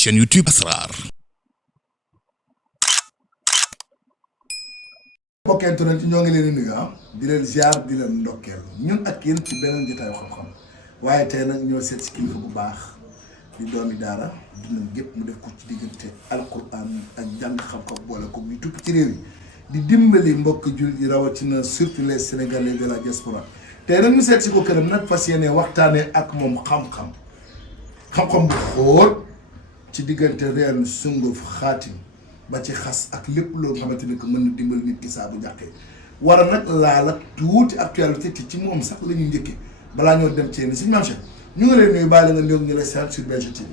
chaîne YouTube Asrar. mbokk internet ñoo ngi leen di nuyu di leen ziar di leen ndokkeel ñun ak yéen ci beneen jotaayu xam-xam waaye tey nag ñoo seet si kilifa bu baax di doomi daara dundam gépp mu def ko ci diggante alquran ak jàng xam-xam boole ko ñu tupp ci réew yi di dimbali mbokk jullit yi rawatina surtout les sénégalais de la diaspora tey nag ñu seet si ko këram nag fas yéene waxtaanee ak moom xam-xam bu xóot ci diggante reen sunguf xaatim ba ci xas ak lépp loo xamante ne que mën na dimbali nit ki saa bu jàqee war a nag laal ak tuuti actualité te ci moom sax la ñuy njëkkee balaa ñoo dem ci yéen si ñoom ñu ngi leen nuyu bàyyi la nga ñu lay seet sur BG TV.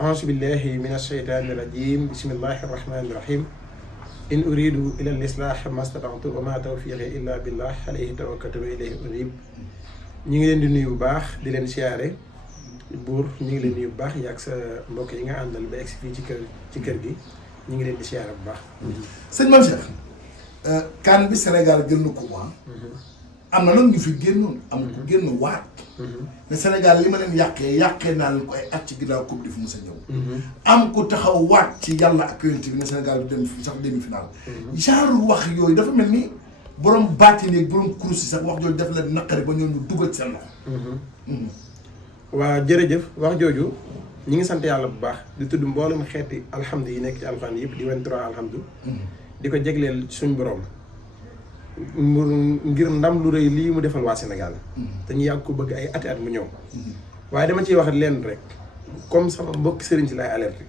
auzu billahi min asheytaani rajim bismillahi rahmani rahim in uridu ila al islah ma stata'tu wa ma tawfiqi illa billah alayhi tawakkaltu wa ilayhi unib. ñu ngi leen di nuyu bu baax di leen siyaare buur ñu ngi leen nuyu bu baax yaag sa mbokk yi nga àndal ba egsi fii ci kër gi ñu ngi leen di siyaare bu baax. sëñ Mame Cheikh CAN bi Sénégal jël na ko am na nag ñu fi génnoon am ko génn waat ne Sénégal li ma leen yàqee naa leen ko ay at ci ginnaaw coupe di fi mos a ñëw am ko taxaw waat ci yàlla ak yonent bi ne Sénégal du dem sax demi-finale genre wax yooyu dafa mel ni borom baati néeg borom kurus yi sax wax jooju def leen naqari ba ñoom ñu dugal seen loxo. waa jërëjëf wax jooju ñi ngi sant yàlla bu baax di tudd mboolem xeeti alhamdu yi nekk ci alxuraan yëpp di 23 alhamdu di ko jegleel suñ borom ngir ndam lu rëy lii mu defal waa Sénégal te ñu yàgg ko bëgg ay ati at mu ñëw waaye dama ciy wax leen rek comme sama mbokki sëriñ si lay alerte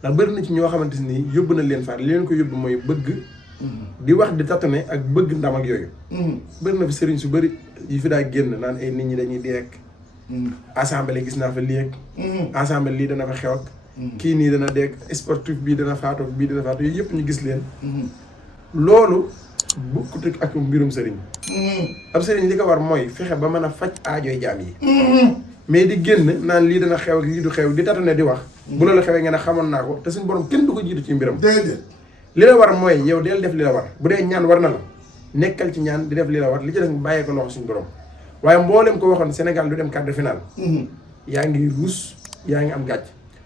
ndax bëri na ci ñoo xamante ni yóbbu na leen faat li leen ko yóbbu mooy bëgg di wax di tatone ak bëgg ndam ak yooyu bëri na fi sëriñ su bëri yi fi daa génn naan ay nit ñi dañuy dee ak assemblée gis naa fa lii ak assemblée lii dana fa xew ak kii nii dana dee ak sportif bii dana faatu bii dana faatu yooyu yëpp ñu gis leen loolu bukkut ak mbirum sëriñ ab sëriñ li ko war mooy fexe ba mën a faj aajooy jaam yi mais di génn naan lii dana xew ak lii du xew di tatane di wax bu loolu xewee nga ne xamoon naa ko te suñu borom kenn du ko jiitu ci mbiram déedéet li la war mooy yow del def li la war bu dee ñaan war na la nekkal ci ñaan di def li la war li ci def bàyyee ko loxo suñu borom waaye mboolem ko waxoon Sénégal du dem quart de finale yaa ngi ruus yaa ngi am gàcc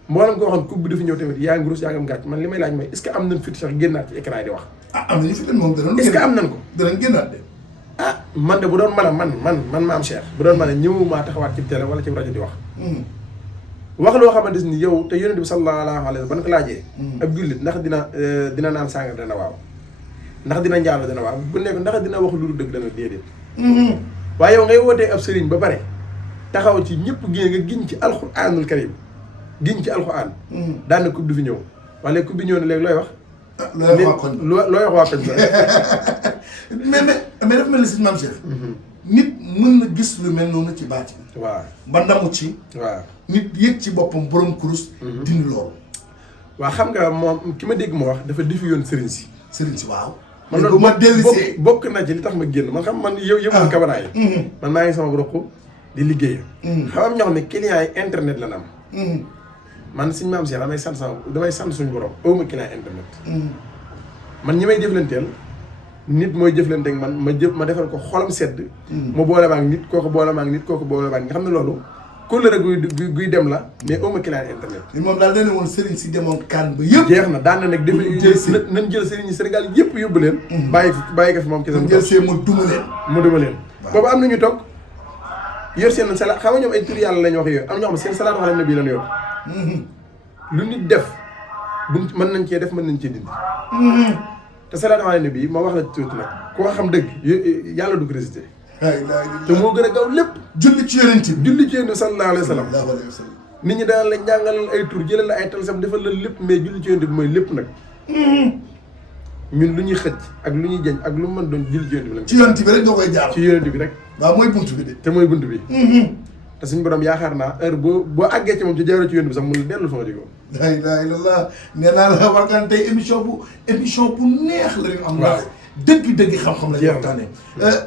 mboolem ko waxoon coupe bi dafa ñëw tamit yaa ngi ruus yaa ngi am gàcc man li may laaj mooy est-ce que am nañ fit sax génnaat ci écran yi di wax am na ñu fi leen moom danañ est-ce que am nañ ko danañ génnaat de man de bu doon mën a man Mame Cheikh bu doon mën a ñëwumaa taxawaat ci télé wala ci rajo di wax loo xamante ni yow te yonent bi sallallahu alayhi wa sallam ban ko laajee ab jullit ndax dina naan sàngar dana waaw ndax dina njaalo dana waaw bu nekk ndax dina wax lu dul dëgg dana déedéet waaye yow ngay wootee ab sëriñ ba pare taxaw ci ñëpp génn nga giñ ci alxuraanul karim giñ ci alxuraan daan na coupe du fi ñëw wala coupe bi ñëw na léegi looy wax looy wax waa koñ mais dafa mel ni si Mame Cheikh nit mën na gis lu mel noonu ci baati waaw ba ndamu ci waaw nit yëg ci boppam borom kurus dindi loolu waaw xam nga moom ki ma dégg ma wax dafa defi yoon sëriñ si waaw man loolu ma dellusee bokk na ci li tax ma génn man xam man yëpp caméra yi man maa ngi sama roq di liggéey xam am ñoo xam ne clients yi internet la na am man suñ Mame Cheikh damay sant suñu borom awma client internet man ñi may jëflanteel nit mooy jëflante ak man ma defal ko xolam sedd ma boole maag nit kooku boole maag nit kooku boole maag nga xam ne loolu kóllëre guy dem la mais awma client internet moom daal dana woon sëriñ si demoon CAN ba yëpp jeex na daan na nag def nañ jël sëriñ ñi Sénégal yëpp yóbbu leen bàyyi ko fi moom ci seen jël see mu duma leen boobu am nañu toog yor seen salaat xam nga ñoom ay tur yàlla lañ wax yooyu am ñoo xam ne seen salaatu ala nabi lañ yor lu nit def buñ mën nañ cee def mën nañ cee dindi te salaatu ala nabi ma wax la tuuti nag koo xam dëgg yàlla du ko résister te moo gën a gaaw lépp julli ci yonent bi sallallahu alayhi wa sallam nit ñi daan la njàngalal ay tur jëlal la ay talsam defal la lépp mais julli ci yonent bi mooy lépp nag ñun lu ñuy xëcc ak lu ñuy jañ ak lu mu mën doon julli ci yonent bi la ci yonent bi rek nga koy jaar ci yonent bi rek waaw mooy bunt bi de te mooy bunt bi te suñu borom yaakaar naa heure boo àggee ci moom ci jaaroo ci yonent bi sax mun la dellu fa nga jógoo la ilaha illallah nee naa la war ngaan tey émission bu neex la ñu am ndax dëgg xam-xam la ñu waxtaanee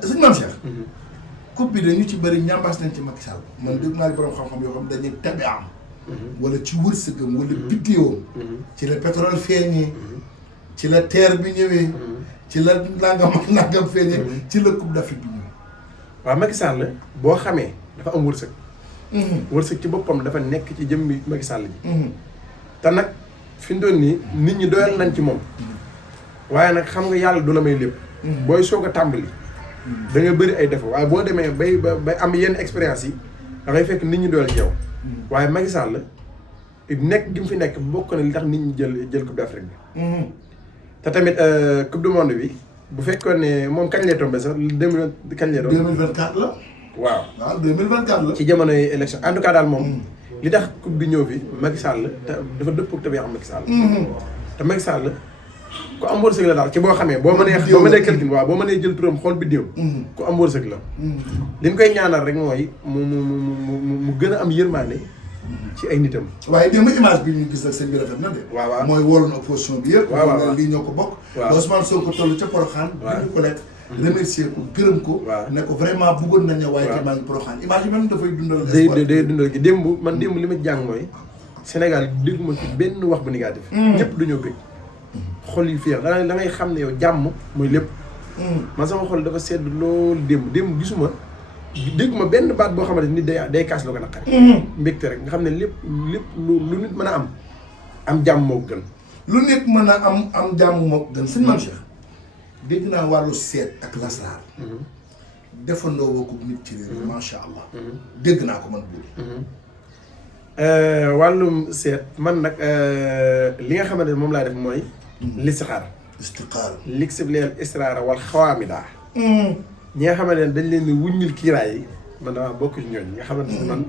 sëñ Mame Cheikh coupe bi dañu ci bëri ñambaas nañ ci Macky Sall man dégg naa borom xam-xam yoo xam dañuy tabi am wala ci wërsëgam wala biddeewam ci la pétrole feeñee ci la terre bi ñëwee ci la nangam feeñee ci la coupe d'Afrique bi ñëwee waaw Macky Sall boo xamee dafa am wërsëg wërsëg ci boppam dafa nekk ci jëmmi Macky Sall ji te nag fi mu toll nii nit ñi doyal nañ ci moom waaye nag xam nga yàlla du la may lépp. booy soog a tàmbali. da nga bëri ay défaut waaye boo demee bay am yenn expérience yi da ngay fekk nit ñi doyal ci yow. waaye Macky Sall nekk gi mu fi nekk bokk na li tax nit ñi jël coupe d'Afrique bi. te tamit coupe du monde bi bu fekkoon ne moom kañ lay tombé sax 2000 kañ lay doon. 2024 la. waaw 2024 la. ci jamonoy élection en tout cas daal moom. li tax coupe bi ñëw fi Macky Sall te dafa dëppoo te xam Macky Sall. te Macky Sall ku am wërsëg la daal ci boo xamee. boo mënee calcul waaw boo mënee jël turam xool biddéew. ku am wërsëg la. li ñu koy ñaanal rek mooy mu gën a am yërmande ci ay nitam. waaye démb image bi ñu gis nag seen bi rafet na de. waaw mooy wóolu na opposition bi yëpp. waaw lii ñoo ko bokk. waaw Ousmane Sonko toll ca Porokhane. waaw ñu ko lekk. remercier ko gërëm ko. ne ko vraiment bëggoon nañ ñëw. waaye te maa ngi Porokhane image yi man dafay dundal. day dundal gi démb li ma jàng mooy Sénégal dégguma ci benn wax bu négatif. ñëpp dañoo bëgg. xol yi féex da ngay xam ne yow jàmm mooy lépp. man sama xol dafa sedd loolu démb gisuma dégguma benn baat boo xamante nit day kaas loo ko naqari. mbégte rek nga xam ne lépp lu nit mën a am jàmm moo gën. lu nit mën a am jàmm moo gën sëñ Mame Cheikh dégg naa wàllu seet ak lasraar. defandoo woo ko nit ci réew mi macha allah. dégg naa ko man buur. wàllum seet man nag li nga xamante ne moom laa def mooy. listixaar. lixbleel israara wal xawaamida. ñi nga xamante ne dañ leen di wuññil kiiraay yi man damaa bokk ci ñooñu nga xamante ne man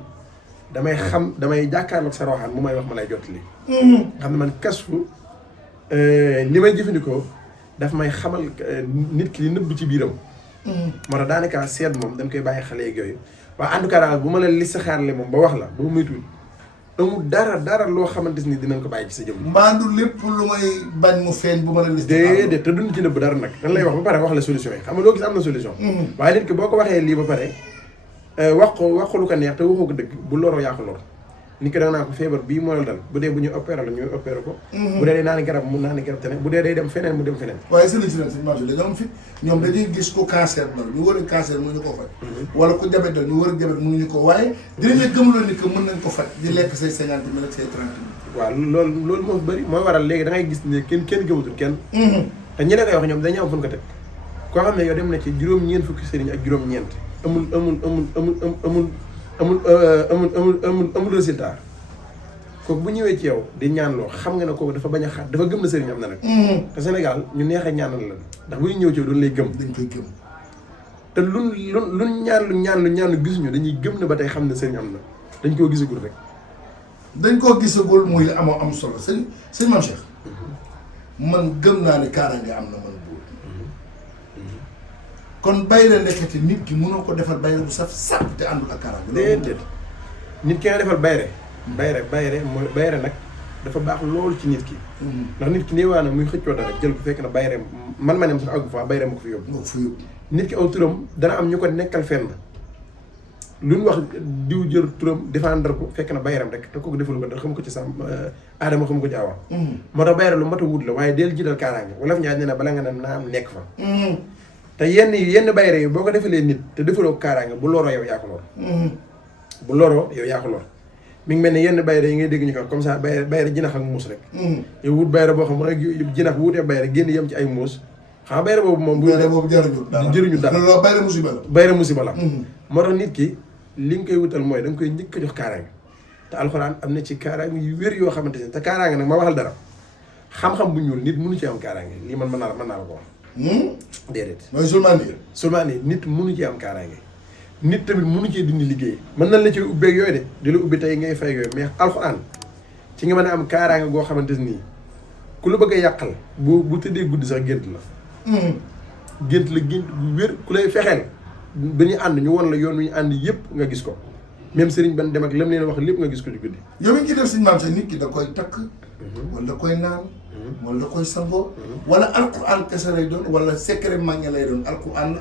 damay jàkkaarloog sa roxaan mu may wax ma lay jottali. nga xam ne man kasfu li may jëfandikoo daf may xamal nit ki li nëbb ci biiram. moo tax daanaka seet moom dañ koy bàyyi xale yeeg yooyu waaye en tout cas daal bu ma la listixaarle moom ba wax la ba mu moytuwul amul dara loo xamante ni dinañ ko bàyyi ci sa jëm. mbaandu lépp lu may bañ mu feeñ bu ma la listixaarle. déedéet te duñ ci nëbb dara nag dañ lay wax ba pare wax la solution yi xam nga loo gis am na solution. waaye nit ki boo ko waxee lii ba pare wax ko lu ko neex te waxoo ko dëgg bu loroo yaa ko lor. nit ki da naa ko feebar bii moo la dal bu dee bu ñu opéré la ñuy opéré ko. bu dee day naani garab mu naani garab te ne bu dee day dem feneen mu dem feneen. waaye sëriñ si nag sëñ Mansour dañoo am fit ñoom dañuy gis ko cancer dal ñu war a cancer mënuñu ko faj. wala ku diabète dal ñu war a diabète mënuñu ko waaye dinañ la gëmloo ni que mën nañ ko faj di lekk say 50 mille ak say 30 mille. waaw loolu moo bëri mooy waral léegi da ngay gis ne kenn gëmatul kenn. te ñi la koy wax ñoom dañuy am fu ñu ko teg koo xam ne yow dem na ci juróom-ñeent fukki sëriñ ak juróom-ñeent amul résultat kooku bu ñëwee ci yow di ñaanloo xam nga ne kooku dafa bañ a xaar dafa gëm na sëriñ am na nag. te Sénégal ñu neex a ñaanal la ndax bu ñu ñëw ci yow doon lay gëm. dañ koy gëm. te luñ ñaan gisuñu dañuy gëm ne ba tey xam ne sëriñ am na dañ koo gisagul rek. dañ koo gisagul muy am solo sëñ Mame Cheikh man gëm naa ne kaaraange am na man buur kon bayre ndekete nit ki mënoo ko defal bayre bu saf sàpp te àndul ak kaaraange. déedéet nit ki nga defal bayre mooy bayre nag dafa baax loolu ci nit ki. ndax nit ki néewaa na muy xëccoo dara jël ko fekk na bayre man ma nem sax àggu fa bayre ma ko fi yóbbu. nit ki aw turam dana am ñu ko nekkal fenn lu ñu wax diw jël turam défendre ko fekk na bayram rek te kooku defalu ko ndax xam ko ci sam aadama xam ko ci awa. moo tax bayre lu mat a wut la waaye del jiital kaaraange wala fi ñaar nee na bala nga ne naa am nekk fa. te yenn bayre yi boo ko defalee nit te defaloo kaaraange bu loroo yow yaa ko lor. bu loroo yow yaa ko lor. mi ngi mel ne yenn bayre yi ngay dégg ñu ko comme ça bayre jinax ak muus rek. yow wut bayre boo xam ne jinax bu wutee bayre génn yem ci ay muus xam bayre boobu moom. bayre boobu jëriñu dara loolu bayre musiba la. bayre musiba la. moo tax nit ki li nga koy wutal mooy da nga koy njëkk a jox kaaraange te alxuraan am na ci kaaraange yu wér yoo xamante ne te kaaraange nag ma waxal dara xam-xam bu ñuul nit mënu ci am kaaraange lii man mën naa la ko wax. déedéet. mooy sulmaani nit mënu ci am kaaraange. nit tamit mënu cee dindi liggéey mën nañ la ci ubbeeg yooyu de di la ubbi tey ngay fay yooyu mais alxuraan ci nga mën a am kaaraange goo xamante nii ku la bëgg a yàqal bu tëddee guddi sax gént la. gént bu wér ku lay fexeel ba ñu ànd ñu won la yoon wi ñu ànd yëpp nga gis ko même sëriñ ban dem ak lam leen wax lépp nga gis ko ci guddi. yow mi ngi def Sëñ Mame Cheikh nit ki da koy takk. wala da koy naan. wala da koy sangoo. wala alxuraan kese lay doon wala secret mànge lay doon alxuraan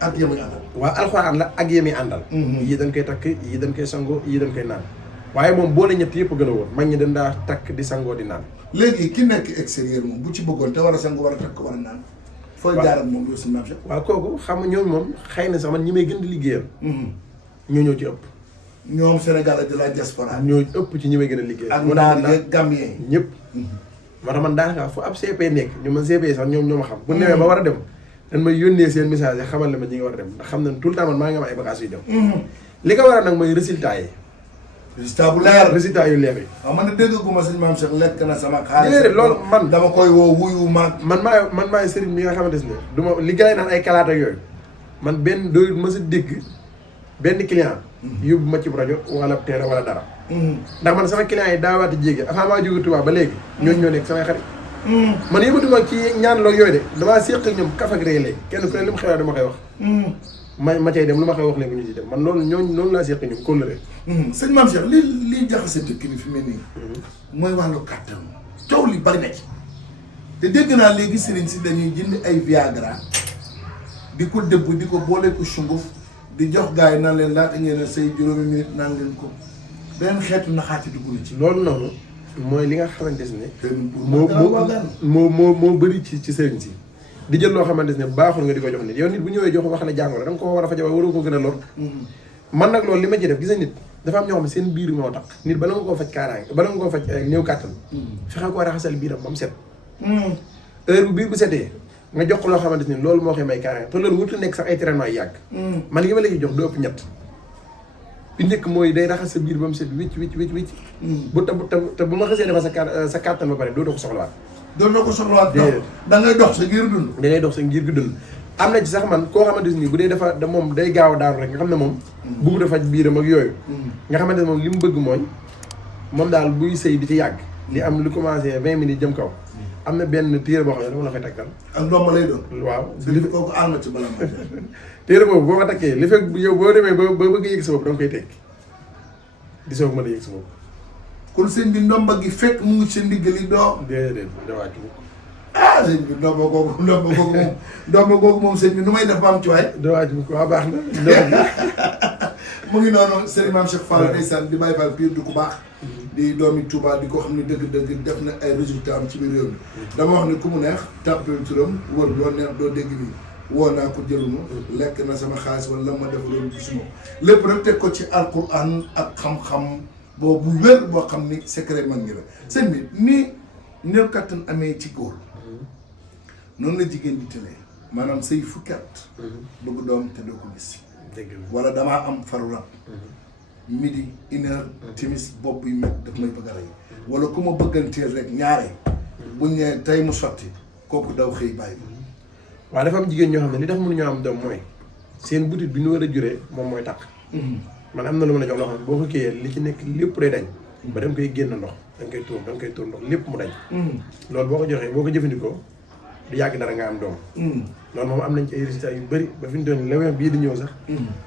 ak yemi àndal. waaw alxuraan la ak yemi àndal. yii dañ koy takk yii dañ koy sangoo yii dañ koy naan waaye moom boole ñett yëpp gën a woon mag ñi dañ daa takk di sangoo di naan. léegi ki nekk extérieur moom bu ci bëggoon te war a sangu war a takk war a naan. fooy jaar ak moom yow Sëñ Mame Cheikh. waaw kooku xam nga ñooñu moom xëy na sax man ñi may gën di liggéeyal. ñoo ñëw ci ëpp. ñoom Sénégal de la diaspora. ñoo ëpp ci ñi may gën a liggéey. ak naar yeeg Gambien ñëpp. moo tax man daanaka fu ab CP nekk ñu man CP sax ñoom ñoo ma xam. bu newee ba war a dem dañ may yónnee seen message yi xamal la ma ñi nga war a dem ndax xam nañ tout le temps man maa ngi am ay bagages yu dem. li ko waral nag mooy résultat yi. résultat bu leer résultat yu leer yi. waaw man de dégguma sëñ Maam Cheikh lekk na sama xaalis. déedéet loolu man dama koy woo wuyu maag. man maay sëriñ bi nga xamante ne du ma li gars yi naan ay kalaat ak yooyu man benn doo ma sa dégg benn client. yóbbu ma ci rajo wala teere wala dara. ndax man sama client yi daawaati jéege avant maa jóge Tuubaa ba léegi ñooñu ñoo nekk samay xarit. man yëbatuma ci ñaan loolu yooyu de damaa séq ak ñoom kaf ak ree léegi kenn ku ne li mu xewaa dama koy wax. ma cay dem lu ma koy wax léegi ñu ci dem man loolu ñooñu noonu laa séq ñoom kóllëre. sëñ Maam Cheikh li jaxase dëkk bi fi mel nii. mooy wàllu kàttan coow li bari na ci. te dégg naa léegi sëriñ si dañuy jënd ay Viagra di ko dëbb di ko boole ko sunguf di jox gars yi naan leen laata ngeen a say juróomi minute naan leen ko beneen xeetu naxaati dugg na ci. loolu noonu mooy li nga xamante ne. moo bëri ci sëriñ si. di jël loo xamante ne baaxul nga di ko jox nit yow nit bu ñëwee jox wax la jàngoro da nga ko war a faj waaye waroo ko gën a lor. man nag loolu li ma ci def gis nga nit dafa am ñoo xam ne seen biir moo tax nit bala nga koo faj kaaraange bala nga koo faj néew kàttan. fexe koo raxasal biiram ba mu set. heure bu biir bu setee nga jox ko loo xamante ni loolu moo koy may kaaraange te loolu wutul nekk sax ay traitement yu yàgg. man li ma léegi jox du ëpp ñett. bi njëkk mooy day raxas sa biir ba mu set wicc. bu te bu ma xasee defal sa kàttan ba pare dootoo ko soxlawaat. dootoo ko soxlawaat. da ngay dox sa ngir dund. da ngay dox sa ngir dund. am na ci sax man koo xamante ni bu dee dafa moom day gaaw a daanu rek nga xam ne moom. bugg dafa faj biiram ak yooyu. nga xamante ne moom li mu bëgg mooy moom daal buy sëy di ci yàgg. di am lu commencé 20 minutes jëm kaw. am na benn téere boo xam ne dama la koy takkal. ak ndomba lay doon. waaw li kooku àll na ci bala ma. téere boobu boo ko takkee li fekk yow boo demee ba bëgg a yëg sa bopp da nga koy tekki di soog mën a yëg sa bopp. kon sëñ bi ndomba gi fekk mu ngi sa ndiggali doo. déedéet da wàcc ko. ah sëñ bi ndomba googu moom sëñ bi nu may def ba am ci waay. da wàcc ko waaw baax na. mu ngi noonu Serigne Mame Cheikh Fall ndeysaan di Baye Fall pire du ku baax. di doomi Touba di ko xam ne dëgg-dëgg def na ay résultats am ci biir réew mi. dama wax ne ku mu neex tàppale turam wër doo neex doo dégg nii woo naa ko jëluma lekk na sama xaalis wala la ma defaloon gisuma lépp rek teg ko ci alquran ak xam-xam boobu wér boo xam ni secret mag ngi la sëñ bi nii néew kattan amee ci góor noonu la jigéen di tëlee maanaam say fukki at bëgg doom te doo ko gis wala damaa am faru rab midi une heure timis bopp yi met daf may bëgg a rey wala ku ma bëgganteel rek ñaare buñ ne tey mu sotti kooku daw xëy bàyyi waaw dafa am jigéen ñoo xam ne li tax mënuñoo am doom mooy seen butit bi ñu war a juree moom mooy takk man am na lu ma la jox loo xam ne boo ko kiiyee li ci nekk lépp day dañ ba dem koy génn ndox da nga koy tuur ndox lépp mu dañ loolu boo ko joxee boo ko jëfandikoo du yàgg dara nga am doom loolu moom am nañ ci ay résultats yu bëri ba fi ñu doon lewee bii di ñëw sax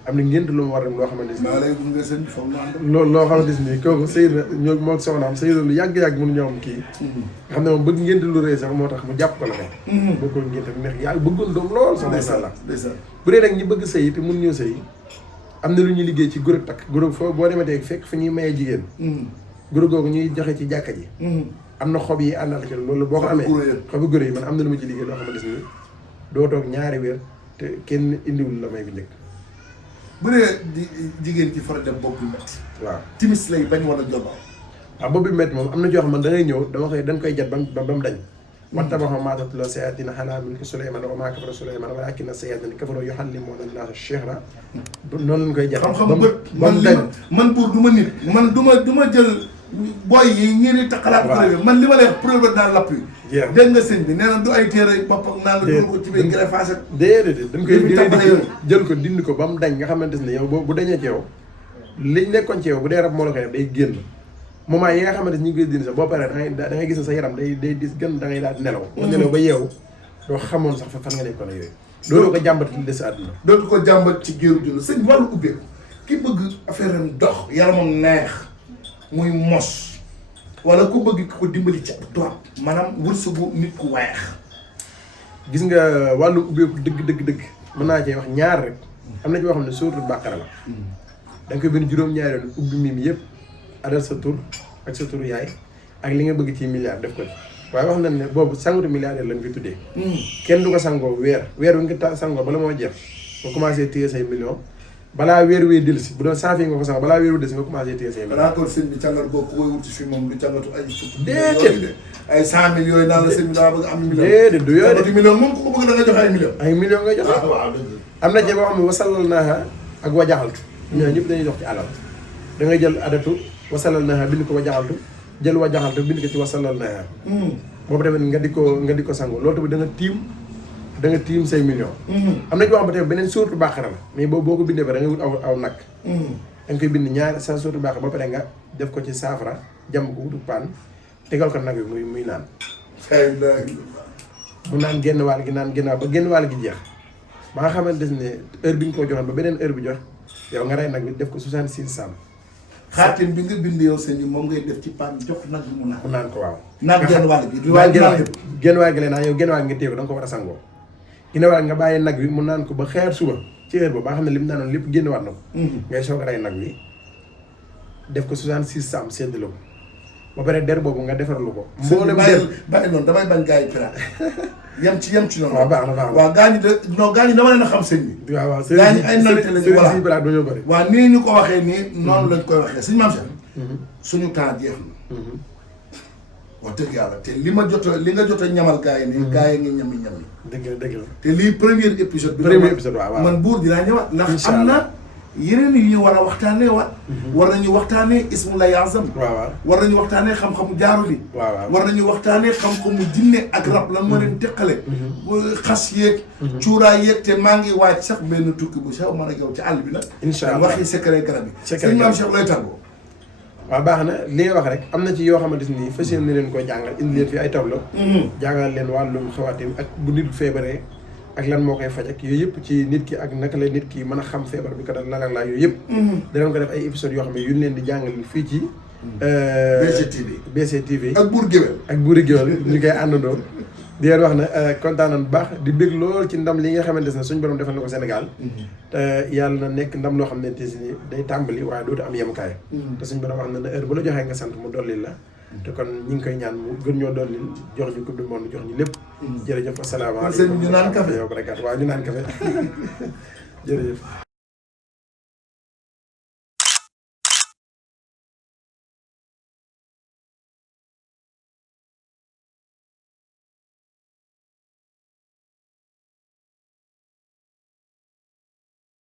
am na ngént lu mu war a dem loo xamante ni maa lay gunge sëñ foog naa loolu loo xamante ni kooku sëy na ñoo moo soxnaam sëy lu yàgg-yàgg mënu ñoo am kii nga xam ne moom bëgg ngént lu rëy sax moo tax mu jàpp ko la ko bëggoon ngént bi neex yàlla bëggoon doom lool sax macha allah bu dee nag ñi bëgg sëy te mun ñoo sëy am na lu ñuy liggéey ci groupe takk groupe foofu boo demetee fekk fi ñuy mayee jigéen groupe googu ñuy joxe ci jàkka ji am na xob yi àndal ci loolu boo ko amee xobi guré yi man am na lu ma ci liggéey loo xamante ni doo toog ñaari weer te kenn indiwul la may bi njëkk bu dee jigéen ci faral dem bopp bi métti waaw timis lay bañ wala jobal waaw bopp bi métti moom am na joo xam man da ngay ñëw dañ koy jat ba mu dañ wattabaxu maa tatloo sayaatina alaa mulki Suleymaan wa maa kafara Suleymaan walaakinna shayaatiina kafaruu yu'allimuuna an-naasa ash-sihr noonu lañ koy jat xam-xam bët man buur du ma nit man du ma jël booy yi ñii di taxalaat preuve man li ma lay wax preuve dans l'appui dégg nga sëñ bi nee na du ay téere bopp ak naan la dugal ko ci biir greffage ak déedéet dañ koy jël ko dindi ko ba mu dañ nga xamante ne yow bu dañee ci yow liñ nekkoon ci yow bu dee rab moo la koy def day génn moment yi nga xamante ni ñu ngi koy dindi sax boo paree da ngay gis ne sa yaram day dis gën da ngay daal di nelaw ba nelaw ba yeewu doo xamoon sax fan nga nekkoon ak yooyu dootoo ko jàmbat li des àdduna dootu ko jàmbat ci géeru jund sëñ wàllu ubbeeku ki bëgg affaire am dox yaramam neex muy mos wala ku bëgg ko dimbali ci ab toit maanaam wërsëgu nit ku weex gis nga wàllu ubbeeku dëgg mën naa cee wax ñaar rek am na ci boo xam ne sóoratul Baqara la da nga koy bind juróom-ñaari yoon ubbi mim yëpp adal sa tur ak sa turu yaay ak li nga bëgg ci milliard def ko ci waaye wax nañ ne boobu sangatu milliardaire lañ fi tuddee kenn du ko sangoo weer wi nga sangoo bala moo jeex ba commencé téye say million balaa weer wee dellusi bu doon 100 fi nga ko sax balaa weer wee dellusi nga commencé téye say balaa ko sëñ bi càngat boobu ku koy wut si moom du càngatu ay fukki déedéet ay 100 millions yooyu naan la sëñ bi daa bëgg am million déedéet du yooyu de million moom ku ko bëgg da nga joxe ay million ay million ngay joxe waaw dëgg am na ci boo xam ne wasalal naaha ak wajaxaltu ñooñu ñëpp dañuy jox ci alal da ngay jël adatu wasalal naaha bind ko wajaxaltu jël wajaxaltu bind ko ci wasalal naaha boobu tamit nga di ko sango loolu tamit da nga tiim say million am na ci wax ba tamit beneen suurtu baaxara la mais boobu boo ko bindee ba da ngay wut aw nag da nga koy bind ñaar sa suurtu baaxara ba pare nga def ko ci saafara jàmm ko wutu paan tegal ko nag bi muy naan mu naan genn wàll gi naan genn wàll ba genn wàll gi jeex ba nga xamante ne heure bi nga ko joxoon ba beneen heure bi jox yow nga rey nag bi def ko 66 sam xaatim bi nga bind yow sëñ bi moom ngay def ci paan jox nag bi mu naan ko waaw naan genn wàll gi genn wàll gi leen naa yow genn wàll gi nga téye ko da nga ko war a sangoo genn wàll nga bàyyi nag bi mu naan ko ba xeer suba ci heure ba ba nga xam ne li mu naanoon lépp génn waat na ko ngay soog a rey nag bi def ko 66 sam séddale ko ba pare der boobu nga defarlu ko mboolem bàyyi noonu damay bañ gars yi piraat yem ci noonu waaw baax na waaw gaa ñi de non gaa ñi dama leen a xam sëñ bi waaw waaw gaa ñi ay nante lañu voilà piraat dañoo bëri waaw nii ñu ko waxee nii noonu lañ koy waxee sëñ Mame Cheikh suñu temps jeex na wax dëgg yàlla te li nga jot a ñamal gaa yi nii gaa yi ngi ñami dëgg la te lii premier épisode bi waaw man buur dinaa ñëwaat ndax am na yeneen yu ñu war a waxtaanee waat war nañu waxtaanee ismullahi azam war nañu waxtaanee xam-xamu jaaru bi war nañu waxtaanee xam-xamu jinne ak rab lan moo leen teqale xas yeeg cuuraay yeeg te maa ngi waaj sax benn tukki bu sew man ak yow ci àll bi nag incha allah waxi secret garab yi sëñ Mame Cheikh looy tàggoo waaw baax na li nga wax rek am na ci yoo xamante ni fas yéene leen koy jàngal indi leen fi ay tableau jàngal leen wàllum xawaatim ak bu nit feebaree ak lan moo koy faj ak yooyu yëpp ci nit ki ak naka la nit ki mën a xam feebar bi ko dal lan ak laa yooyu yëpp danañ ko def ay épisodes yoo xam ne yu leen di jàngal fii ci BCTV ak Buur Géwél ñu koy àndandoo di leen wax ne kontaan nañu bu baax di bég lool ci ndam li nga xamante ne suñu borom defal na ko Sénégal te yàlla na nekk ndam loo xam ne te si day tàmbali waaye dootu am yemukaay te suñu borom wax na ne heure bu la joxee nga sant mu dolli la te kon ñi ngi koy ñaan mu gën ñoo dolli jox ñu coupe du monde jox ñu lépp jërëjëf asalaamaaleykum ñu naan café yow barakaat waaw ñu naan café jërëjëf